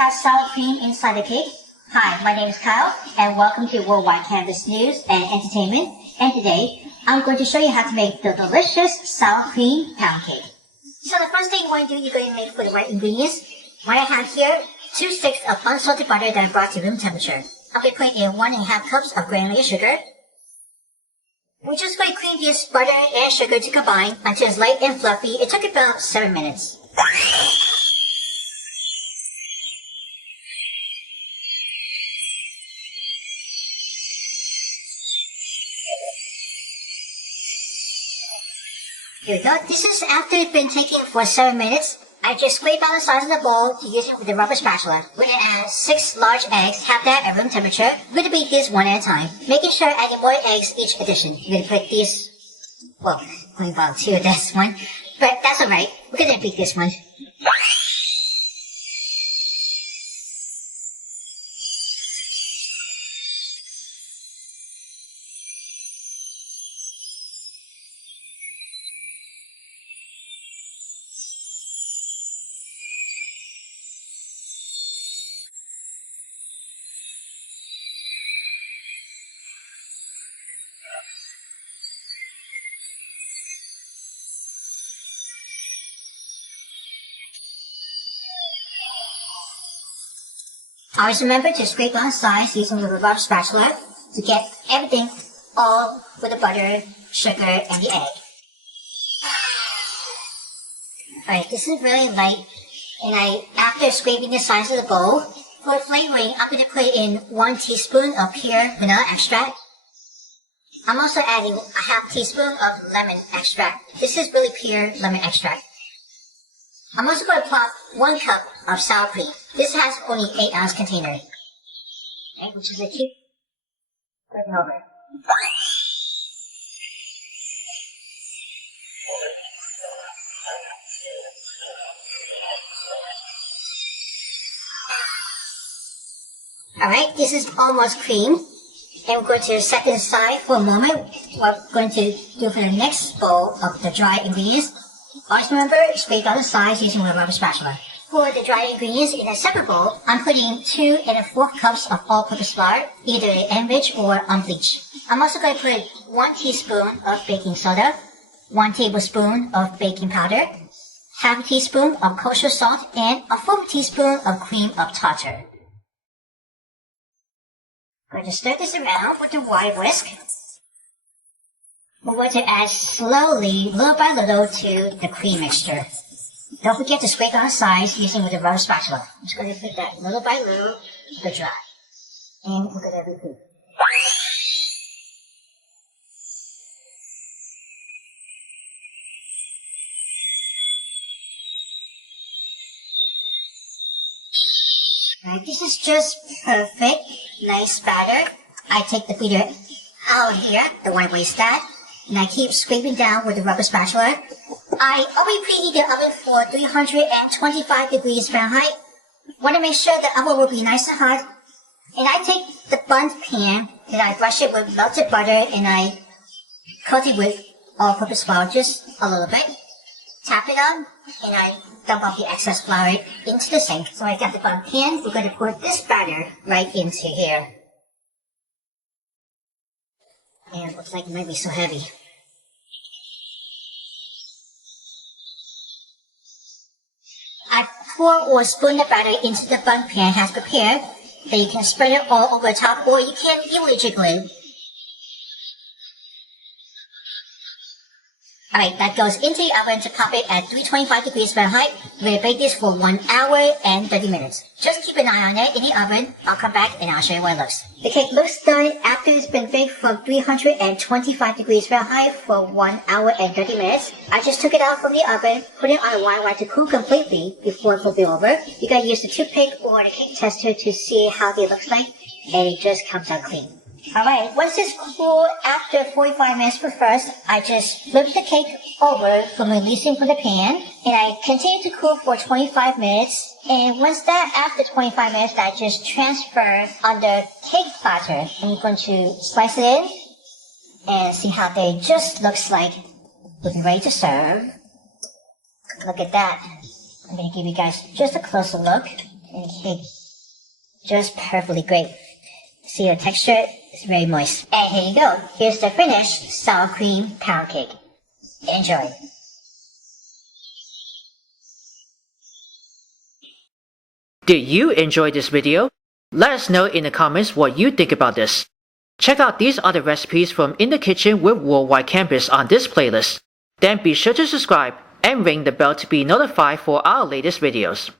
have sour cream inside the cake. Hi, my name is Kyle, and welcome to Worldwide Cannabis News and Entertainment. And today, I'm going to show you how to make the delicious sour cream pound cake. So the first thing you want to do, you're going to make for the right ingredients. What I have here, 2 sticks of unsalted butter that I brought to room temperature. I'm going to put in 1.5 cups of granulated sugar. We're just going to cream this butter and sugar to combine until it's light and fluffy. It took about 7 minutes. Here we go. This is after it's been taking for 7 minutes. I just scrape out the sides of the bowl to use it with the rubber spatula. We're going to add 6 large eggs, have that at room temperature. We're going to beat this one at a time, making sure adding more eggs each addition. You're going to put these, well, only about 2 of this one, but that's alright. We're going to beat this one. Always remember to scrape on the sides using the rubber spatula to get everything all with the butter, sugar, and the egg. Alright, this is really light, and after scraping the sides of the bowl, for flavoring, I'm going to put in 1 teaspoon of pure vanilla extract. I'm also adding a half teaspoon of lemon extract. This is really pure lemon extract. I'm also going to plop 1 cup of sour cream. This has only 8-ounce container. Okay, which is a cute. Put it over. Alright, this is almost cream. And we're going to set this aside for a moment. What we're going to do for the next bowl of the dry ingredients. Always remember, scrape out the sides using a rubber spatula. For the dry ingredients in a separate bowl, I'm putting 2 1/4 cups of all-purpose flour, either enriched or unbleached. I'm also going to put 1 teaspoon of baking soda, 1 tablespoon of baking powder, half a teaspoon of kosher salt, and a full teaspoon of cream of tartar. I'm going to stir this around with the wire whisk. We're going to add slowly, little by little, to the cream mixture. Don't forget to scrape on the sides using with a rubber spatula. I'm just going to put that little by little to dry. And we're going to repeat. Alright, this is just perfect. Nice batter. I take the beater out of here, the one waste that. And I keep scraping down with the rubber spatula. I always preheat the oven for 325 degrees Fahrenheit. Want to make sure the oven will be nice and hot. And I take the bundt pan and I brush it with melted butter and I coat it with all-purpose flour just a little bit. Tap it on and I dump out the excess flour into the sink. So I got the bundt pan. We're going to pour this batter right into here. And it looks like it might be so heavy. I pour or spoon the batter into the bundt pan has prepared. Then you can spread it all over the top, or you can evenly jiggle it. Alright, that goes into the oven to pop it at 325 degrees Fahrenheit. We're going to bake this for 1 hour and 30 minutes. Just keep an eye on it in the oven. I'll come back and I'll show you what it looks. The cake looks done after it's been baked from 325 degrees Fahrenheit for 1 hour and 30 minutes. I just took it out from the oven, put it on a wire rack to cool completely before flipping over. You gotta use the toothpick or the cake tester to see how it looks like, and it just comes out clean. Alright, once it's cool, after 45 minutes for first, I just flip the cake over from releasing from the pan, and I continue to cool for 25 minutes. And once that, after 25 minutes, I just transfer on the cake platter. And I'm going to slice it in and see how they just looks like. We'll be ready to serve. Look at that. I'm going to give you guys just a closer look. Okay, just perfectly great. See the texture? It's very moist. And here you go. Here's the finished sour cream pound cake. Enjoy. Did you enjoy this video? Let us know in the comments what you think about this. Check out these other recipes from In the Kitchen with Worldwide Campus on this playlist. Then be sure to subscribe and ring the bell to be notified for our latest videos.